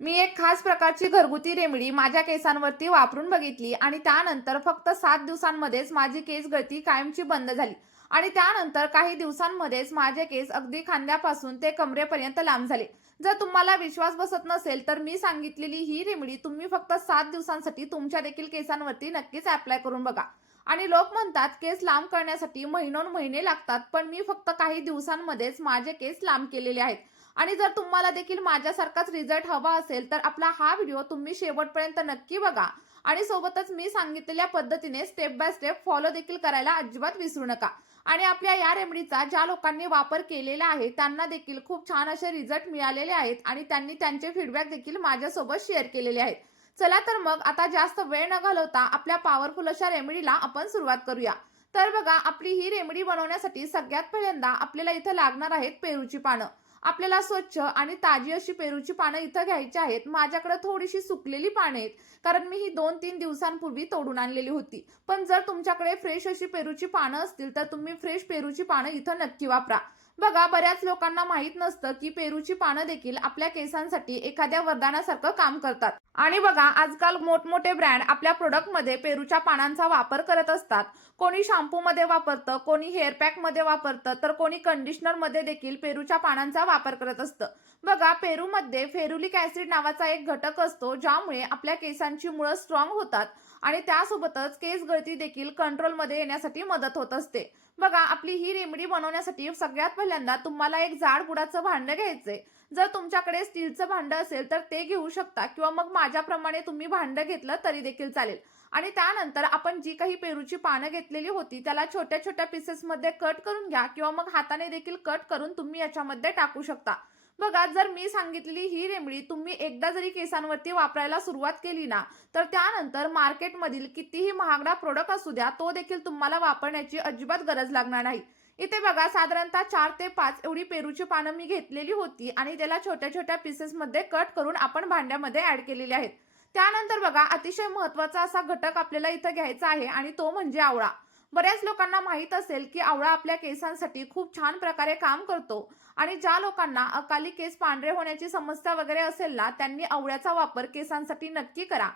मी एक खास प्रकारची घरगुती रेमेडी माझ्या केसांवरती वापरून बघितली आणि त्यानंतर फक्त 7 दिवसांमध्येच माझी केस गळती कायमची बंद झाली. आणि त्यानंतर काही दिवसांमध्येच माझे केस अगदी खांद्यापासून ते कमरेपर्यंत लांब झाले. जर तुम्हाला विश्वास बसत नसेल तर मी सांगितलेली ही रेमेडी तुम्ही फक्त 7 दिवसांसाठी तुमच्या देखील केसांवरती नक्कीच अप्लाय करून बघा. आणि लोक म्हणतात केस लांब करण्यासाठी महिने लागतात, पण मी फक्त काही दिवसांमध्येच माझे केस लांब केलेले आहेत. आणि जर तुम्हाला देखील माझ्यासारखाच रिझल्ट हवा असेल तर आपला हा व्हिडिओ तुम्ही शेवटपर्यंत नक्की बघा. आणि सोबतच मी सांगितलेल्या पद्धतीने स्टेप बाय स्टेप फॉलो देखील करायला अजिबात विसरू नका. आणि आपल्या या रेमेडीचा ज्या लोकांनी वापर केलेला आहे त्यांना देखील खूप छान असे रिझल्ट मिळालेले आहेत आणि त्यांनी त्यांचे फीडबॅक देखील माझ्यासोबत शेअर केलेले आहेत. चला तर मग आता जास्त वेळ न घालवता आपल्या पॉवरफुल अशा रेमेडीला आपण सुरुवात करूया. तर बघा, आपली ही रेमेडी बनवण्यासाठी सगळ्यात पहिल्यांदा आपल्याला इथं लागणार आहेत पेरूची पानं. आपल्याला स्वच्छ आणि ताजी अशी पेरूची पानं इथं घ्यायची आहेत. माझ्याकडे थोडीशी सुकलेली पानं आहेत, कारण मी ही 2-3 दिवसांपूर्वी तोडून आणलेली होती. पण जर तुमच्याकडे फ्रेश अशी पेरूची पानं असतील तर तुम्ही फ्रेश पेरूची पानं इथं नक्की वापरा. बघा, बऱ्याच लोकांना माहित नसतं की पेरूची पानं देखील आपल्या केसांसाठी एखाद्या वरदानासारखं काम करतात. आणि बघा, आजकाल मोठमोठे ब्रँड आपल्या प्रोडक्टमध्ये पेरूच्या पानांचा वापर करत असतात. कोणी शॅम्पूमध्ये वापरतं, कोणी हेअर पॅकमध्ये वापरतं, तर कोणी कंडिशनरमध्ये देखील पेरूच्या पानांचा वापर करत असतं. बघा, पेरूमध्ये फेरुलिक ऍसिड नावाचा एक घटक असतो, ज्यामुळे आपल्या केसांची मुळं स्ट्रॉंग होतात आणि त्यासोबतच केस गळती देखील कंट्रोलमध्ये येण्यासाठी मदत होत असते. बघा, आपली ही रेमेडी बनवण्यासाठी सगळ्यात पहिल्यांदा तुम्हाला एक जाड बुडाचं भांडं घ्यायचंय. जर तुमच्याकडे स्टीलचं भांडं असेल तर ते घेऊ शकता, किंवा मग माझ्याप्रमाणे तुम्ही भांडं घेतलं तरी देखील चालेल. आणि त्यानंतर आपण जी काही पेरूची पानं घेतलेली होती त्याला छोट्या छोट्या पीसेसमध्ये कट करून घ्या, किंवा मग हाताने देखील कट करून तुम्ही याच्यामध्ये टाकू शकता. बघा, जर मी सांगितलेली ही रेमेडी तुम्ही एकदा जरी केसांवरती वापरायला सुरुवात केली ना, तर त्यानंतर मार्केटमधील कितीही महागडा प्रोडक्ट असू द्या तो देखील तुम्हाला वापरण्याची अजिबात गरज लागणार नाही. इथे बघा, साधारणतः 4 ते 5 एवढी पेरूची पानं मी घेतलेली होती आणि त्याला छोट्या छोट्या पीसेसमध्ये कट करून आपण भांड्यामध्ये ऍड केलेले आहेत. त्यानंतर बघा, अतिशय महत्त्वाचा असा घटक आपल्याला इथं घ्यायचा आहे आणि तो म्हणजे आवळा. बऱ्याच लोकांना माहित असेल की आवळा आपल्या केसांसाठी खूप छान प्रकारे काम करतो. आणि ज्या लोकांना अकाली केस पांढरे होण्याची समस्या वगैरे असेल ना, त्यांनी आवळ्याचा वापर केसांसाठी नक्की करा.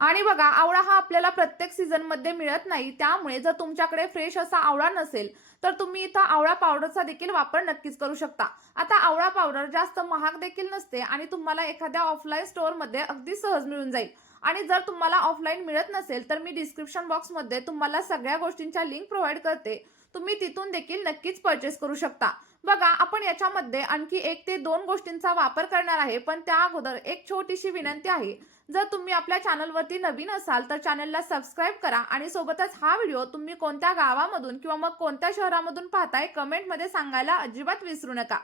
आणि बघा, आवळा हा आपल्याला प्रत्येक सीझनमध्ये मिळत नाही, त्यामुळे जर तुमच्याकडे फ्रेश असा आवळा नसेल तर तुम्ही इथं आवळा पावडरचा देखील वापर नक्कीच करू शकता. आता आवळा पावडर जास्त महाग देखील नसते आणि तुम्हाला एखाद्या ऑफलाईन स्टोअरमध्ये अगदी सहज मिळून जाईल. आणि जर तुम्हाला ऑफलाईन मिळत नसेल तर मी डिस्क्रिप्शन बॉक्समध्ये तुम्हाला सगळ्या गोष्टींच्या लिंक प्रोव्हाइड करते. तुम्ही तिथून देखील नक्कीच परचेस करू शकता. बघा, आपण याच्यामध्ये आणखी 1 ते 2 गोष्टींचा वापर करणार आहे, पण त्या अगोदर एक छोटीशी विनंती आहे. जर तुम्ही आपल्या चॅनलवरती नवीन असाल तर चॅनलला सबस्क्राईब करा आणि सोबतच हा व्हिडिओ तुम्ही कोणत्या गावामधून किंवा मग कोणत्या शहरामधून पाहताय कमेंटमध्ये सांगायला अजिबात विसरू नका.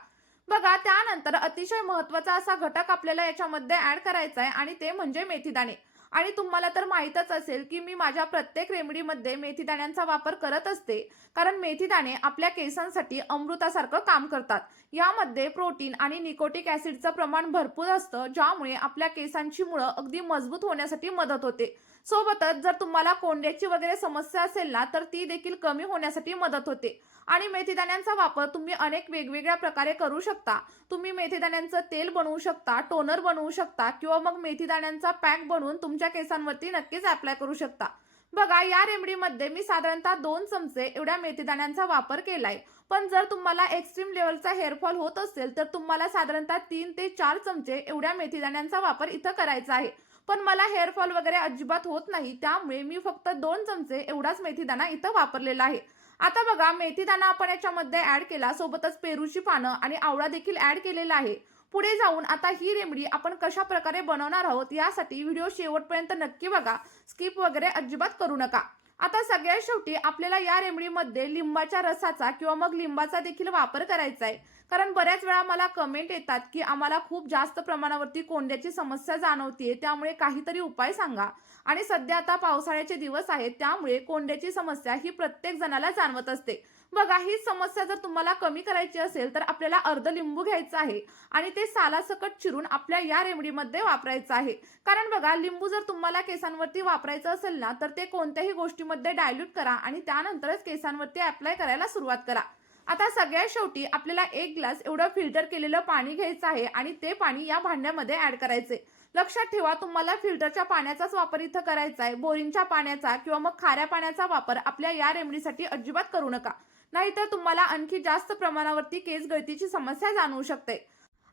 बघा, त्यानंतर अतिशय महत्त्वाचा असा घटक आपल्याला याच्यामध्ये ऍड करायचा आहे आणि ते म्हणजे मेथीदाणे. आणि तुम्हाला तर माहीतच असेल की मी माझ्या प्रत्येक रेमेडीमध्ये मेथीदाण्यांचा वापर करत असते, कारण मेथीदाणे आपल्या केसांसाठी अमृतासारखं काम करतात. यामध्ये प्रोटीन आणि निकोटिक ऍसिडचं प्रमाण भरपूर असतं, ज्यामुळे आपल्या केसांची मुळं अगदी मजबूत होण्यासाठी मदत होते. सोबतच जर तुम्हाला कोंड्याची वगैरे समस्या असेल ना, तर ती देखील कमी होण्यासाठी मदत होते. आणि मेथीदाण्यांचा वापर तुम्ही अनेक वेगवेगळ्या प्रकारे करू शकता. तुम्ही मेथीदाण्यांचं तेल बनवू शकता, टोनर बनवू शकता, किंवा मग मेथीदाण्यांचा पॅक बनवून तुमच्या केसांवरती नक्कीच अप्लाय करू शकता. बघा, या रेमेडीमध्ये मी साधारणतः 2 चमचे एवढ्या मेथीदाण्यांचा वापर केलाय. पण जर तुम्हाला एक्स्ट्रीम लेवलचा हेअरफॉल होत असेल तर तुम्हाला साधारणतः 3 ते 4 चमचे एवढ्या मेथीदाण्यांचा वापर इथं करायचा आहे. पण मला हेअरफॉल वगैरे अजिबात होत नाही, त्यामुळे मी फक्त 2 चमचे एवढाच मेथीदाणा इथं वापरलेला आहे. आता बघा, मेथीदाणा आपण याच्यामध्ये ऍड केला, सोबतच पेरूची पानं आणि आवळा देखील ऍड केलेला आहे. पुढे जाऊन आता ही रेमेडी आपण कशा प्रकारे बनवणार आहोत यासाठी व्हिडिओ शेवटपर्यंत नक्की बघा. स्किप वगैरे अजिबात करू नका. आता सगळ्यात शेवटी आपल्याला या रेमेडीमध्ये लिंबाच्या रसाचा किंवा मग लिंबाचा देखील वापर करायचा आहे. कारण बऱ्याच वेळा मला कमेंट येतात की आम्हाला खूप जास्त प्रमाणावरती कोंड्याची समस्या जाणवतीये, त्यामुळे काहीतरी उपाय सांगा. आणि सध्या आता पावसाळ्याचे दिवस आहेत, त्यामुळे कोंड्याची समस्या ही प्रत्येक जणाला जाणवत असते. बघा, ही समस्या जर तुम्हाला कमी करायची असेल तर आपल्याला अर्ध लिंबू घ्यायचं आहे आणि ते सालासकट चिरून आपल्या या रेमेडीमध्ये वापरायचं आहे. कारण बघा, लिंबू जर तुम्हाला केसांवरती वापरायचं असेल ना, तर ते कोणत्याही गोष्टीमध्ये डायल्यूट करा आणि त्यानंतरच केसांवरती अप्लाय करायला सुरुवात करा. आता सगळ्यात शेवटी आपल्याला 1 ग्लास एवढं फिल्टर केलेलं पाणी घ्यायचं आहे आणि ते पाणी या भांड्यामध्ये ऍड करायचे. लक्षात ठेवा, तुम्हाला फिल्टरच्या पाण्याचाच वापर इथं करायचा आहे. बोरिंगच्या पाण्याचा किंवा मग खाऱ्या पाण्याचा वापर आपल्या या रेमेडीसाठी अजिबात करू नका. नाहीतर तुम्हाला आणखी जास्त प्रमाणावरती केस गळतीची समस्या जाणवू शकते.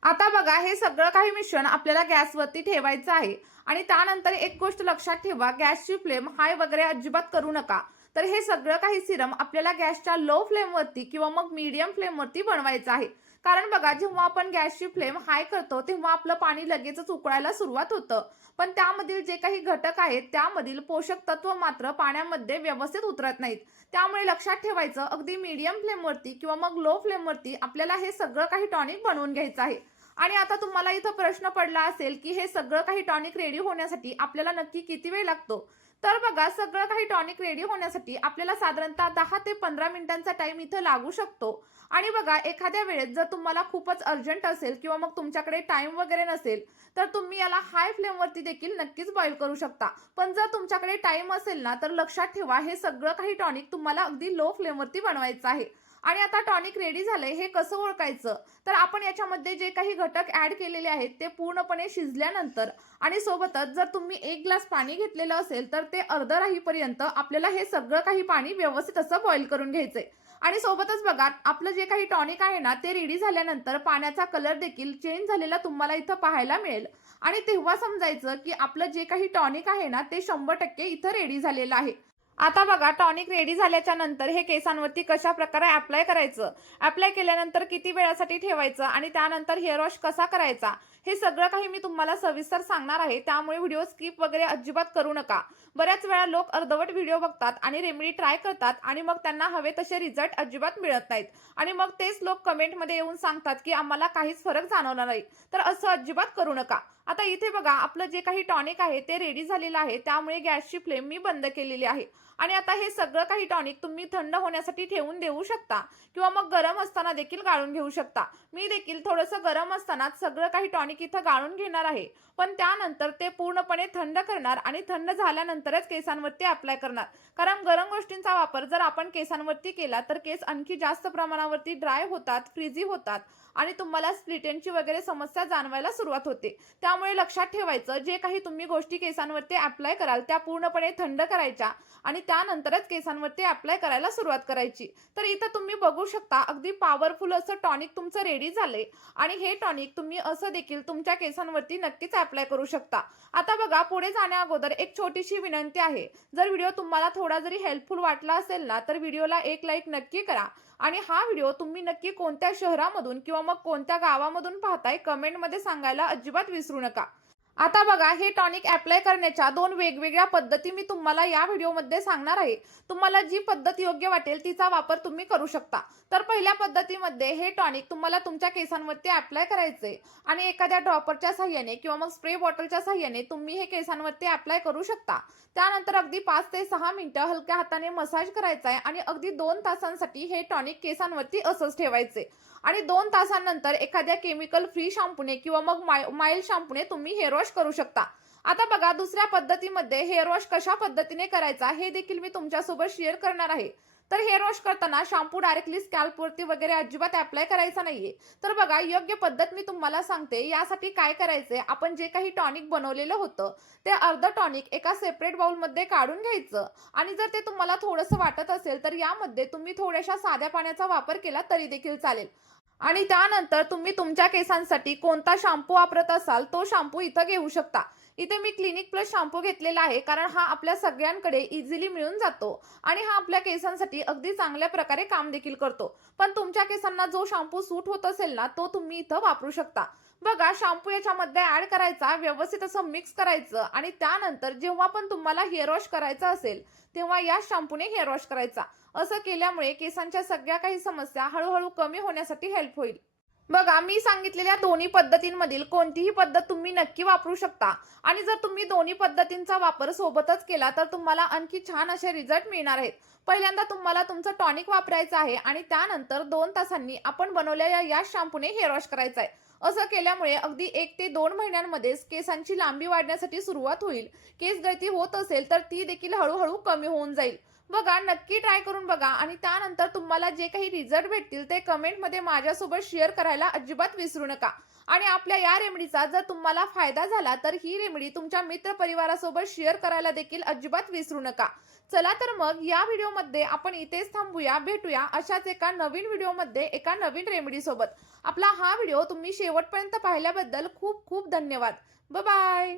आता बघा, हे सगळं काही मिश्रण आपल्याला गॅसवरती ठेवायचं आहे आणि त्यानंतर एक गोष्ट लक्षात ठेवा, गॅसची फ्लेम हाय वगैरे अजिबात करू नका. तर हे सगळं काही सिरम आपल्याला गॅसच्या लो फ्लेमवरती किंवा मग मीडियम फ्लेमवरती बनवायचं आहे. कारण बघा, जेव्हा आपण गॅसची फ्लेम हाय करतो तेव्हा आपलं पाणी लगेचच उकळायला सुरुवात होतं. पण त्यामधील जे काही घटक आहेत त्यामधील पोषक तत्व मात्र पाण्यामध्ये व्यवस्थित उतरत नाहीत. त्यामुळे लक्षात ठेवायचं, अगदी मीडियम फ्लेमवरती किंवा मग लो फ्लेमवरती आपल्याला हे सगळं काही टॉनिक बनवून घ्यायचं आहे. आणि आता तुम्हाला इथं प्रश्न पडला असेल की हे सगळं काही टॉनिक रेडी होण्यासाठी आपल्याला नक्की किती वेळ लागतो? तर बघा, सगळं काही टॉनिक रेडी होण्यासाठी आपल्याला साधारणतः 10 ते 15 मिनिटांचा टाइम इथं लागू शकतो. आणि बघा, एखाद्या वेळेस जर तुम्हाला खूपच अर्जंट असेल किंवा मग तुमच्याकडे टाइम वगैरे नसेल तर तुम्ही याला हाय फ्लेमवरती देखील नक्कीच बॉईल करू शकता. पण जर तुमच्याकडे टाइम असेल ना, तर लक्षात ठेवा, हे सगळं काही टॉनिक तुम्हाला अगदी लो फ्लेमवरती बनवायचं आहे. आणि आता टॉनिक रेडी झालंय हे कसं ओळखायचं? तर आपण याच्यामध्ये जे काही घटक ऍड केलेले आहेत ते पूर्णपणे शिजल्यानंतर आणि सोबतच जर तुम्ही 1 ग्लास पाणी घेतलेलं असेल तर ते अर्ध राहीपर्यंत आपल्याला हे सगळं काही पाणी व्यवस्थित असं बॉईल करून घ्यायचंय. आणि सोबतच बघा, आपलं जे काही टॉनिक आहे ना, ते रेडी झाल्यानंतर पाण्याचा कलर देखील चेंज झालेला तुम्हाला इथं पाहायला मिळेल. आणि तेव्हा समजायचं की आपलं जे काही टॉनिक आहे ना, ते 100% इथं रेडी झालेलं आहे. आता बघा, टॉनिक रेडी झाल्याच्या नंतर हे केसांवरती कशा प्रकारे अप्लाय करायचं, अप्लाय केल्यानंतर किती वेळासाठी ठेवायचं आणि त्यानंतर हेअर वॉश कसा करायचा, हे सगळं काही मी तुम्हाला सविस्तर सांगणार आहे. त्यामुळे व्हिडिओ स्किप वगैरे अजिबात करू नका. बऱ्याच वेळा लोक अर्धवट व्हिडिओ बघतात आणि रेमेडी ट्राय करतात आणि मग त्यांना हवे तसे रिझल्ट अजिबात मिळत नाहीत. आणि मग तेच लोक कमेंटमध्ये येऊन सांगतात की आम्हाला काहीच फरक जाणवला नाही. तर असं अजिबात करू नका. आता इथे बघा, आपलं जे काही टॉनिक आहे ते रेडी झालेलं आहे. त्यामुळे गॅसची फ्लेम मी बंद केलेली आहे. आणि आता हे सगळं काही टॉनिक तुम्ही थंड होण्यासाठी ठेवून देऊ शकता किंवा मग गरम असताना देखील गाळून घेऊ शकता. मी देखील थोडंसं गरम असतानाच सगळं काही टॉनिक इथं गाळून घेणार आहे. पण त्यानंतर ते पूर्णपणे थंड करणार आणि थंड झाल्यानंतरच केसांवरती अप्लाय करणार. कारण गरम गोष्टींचा वापर जर आपण केसांवरती केला तर केस आणखी जास्त प्रमाणावरती ड्राय होतात, फ्रीजी होतात आणि तुम्हाला स्प्लिट एंडची वगैरे समस्या जाणवायला सुरुवात होते. त्यामुळे लक्षात ठेवायचं, जे काही तुम्ही गोष्टी केसांवरती अप्लाय कराल त्या पूर्णपणे थंड करायच्या आणि त्यानंतरच केसांवरती अप्लाय करायला सुरुवात करायची. तर इथं तुम्ही बघू शकता, अगदी पॉवरफुल असं टॉनिक तुमचं रेडी झालंय. आणि हे टॉनिक तुम्ही असं देखील तुमच्या केसांवरती नक्कीच अप्लाय करू शकता. आता बघा, पुढे जाण्याअगोदर एक छोटीशी विनंती आहे. जर व्हिडिओ तुम्हाला थोडा जरी हेल्पफुल वाटला असेल ना, तर व्हिडिओला एक लाईक नक्की करा. आणि हा व्हिडिओ तुम्ही नक्की कोणत्या शहरामधून किंवा मग कोणत्या गावामधून पाहताय कमेंटमध्ये सांगायला अजिबात विसरू नका. आता बघा, हे टॉनिक अप्लाय करण्याच्या 2 वेगवेगळ्या पद्धती मी तुम्हाला या व्हिडिओमध्ये सांगणार आहे. तुम्हाला जी पद्धत योग्य वाटेल तिचा वापर तुम्ही करू शकता. तर पहिल्या पद्धतीमध्ये हे टॉनिक तुम्हाला तुमच्या केसांवरती अप्लाय करायचे आणि एखाद्या ड्रॉपरच्या साहाय्याने किंवा मग स्प्रे बॉटलच्या साहाय्याने तुम्ही हे केसांवरती अप्लाय करू शकता. त्यानंतर अगदी 5 ते 6 मिनिटं हलक्या हाताने मसाज करायचा आहे आणि अगदी 2 तासांसाठी हे टॉनिक केसांवरती असंच ठेवायचे. आणि 2 तासांनंतर एखाद्या केमिकल फ्री शॅम्पूने किंवा मग माइल्ड शॅम्पूने तुम्ही हेअर वॉश करू शकता. आता बघा, दुसऱ्या पद्धतीमध्ये हेअर वॉश कशा पद्धतीने करायचा हे देखील मी तुमच्यासोबत शेअर करणार आहे. तर हेअर वॉश करताना शॅम्पू डायरेक्टली स्कॅल्पवरती वगैरे अजिबात अप्लाय करायचा नाहीये. तर बघा, योग्य पद्धत मी तुम्हाला सांगते. यासाठी काय करायचंय, आपण जे काही टॉनिक बनवलेलं होतं ते अर्ध टॉनिक एका सेपरेट बाउलमध्ये काढून घ्यायचं. आणि जर ते तुम्हाला थोडंसं वाटत असेल तर यामध्ये तुम्ही थोड्याशा साध्या पाण्याचा वापर केला तरी देखील चालेल. आणि त्यानंतर तुम्ही तुमच्या केसांसाठी कोणता शॅम्पू वापरत असाल तो शॅम्पू इथं घेऊ शकता. इथे मी क्लिनिक प्लस शॅम्पू घेतलेला आहे, कारण हा आपल्या सगळ्यांकडे इझिली मिळून जातो आणि हा आपल्या केसांसाठी अगदी चांगल्या प्रकारे काम देखील करतो. पण तुमच्या केसांना जो शॅम्पू सूट होत असेल ना, तो तुम्ही इथं वापरू शकता. बघा, शॅम्पू याच्यामध्ये ऍड करायचा, व्यवस्थित असं मिक्स करायचं आणि त्यानंतर जेव्हा पण तुम्हाला हेअर वॉश करायचं असेल तेव्हा या शॅम्पूने हेअर वॉश करायचा. असं केल्यामुळे केसांच्या सगळ्या काही समस्या हळूहळू कमी होण्यासाठी हेल्प होईल. बघा, मी सांगितलेल्या दोन्ही पद्धतींमधील कोणतीही पद्धत तुम्ही नक्की वापरू शकता. आणि जर तुम्ही दोन्ही पद्धतींचा वापर सोबतच केला तर तुम्हाला आणखी छान असे रिझल्ट मिळणार आहेत. पहिल्यांदा तुम्हाला तुमचं टॉनिक वापरायचं आहे आणि त्यानंतर 2 तासांनी आपण बनवलेल्या या शॅम्पूने हेअर वॉश करायचं आहे. असं केल्यामुळे अगदी 1 ते 2 महिन्यांमध्येच केसांची लांबी वाढण्यासाठी सुरुवात होईल. केस गळती होत असेल तर ती देखील हळूहळू कमी होऊन जाईल. बघा, नक्की ट्राय करून बघा आणि त्यानंतर तुम्हाला जे काही रिझल्ट भेटतील ते कमेंटमध्ये माझ्यासोबत शेअर करायला अजिबात विसरू नका. आणि आपल्या या रेमेडीचा जर तुम्हाला फायदा झाला तर ही रेमेडी तुमच्या मित्रपरिवारासोबत शेअर करायला देखील अजिबात विसरू नका. चला तर मग या व्हिडिओमध्ये आपण इथेच थांबूया. भेटूया अशाच एका नवीन व्हिडिओमध्ये एका नवीन रेमेडी सोबत. आपला हा व्हिडिओ तुम्ही शेवटपर्यंत पाहिल्याबद्दल खूप खूप धन्यवाद. Bye bye.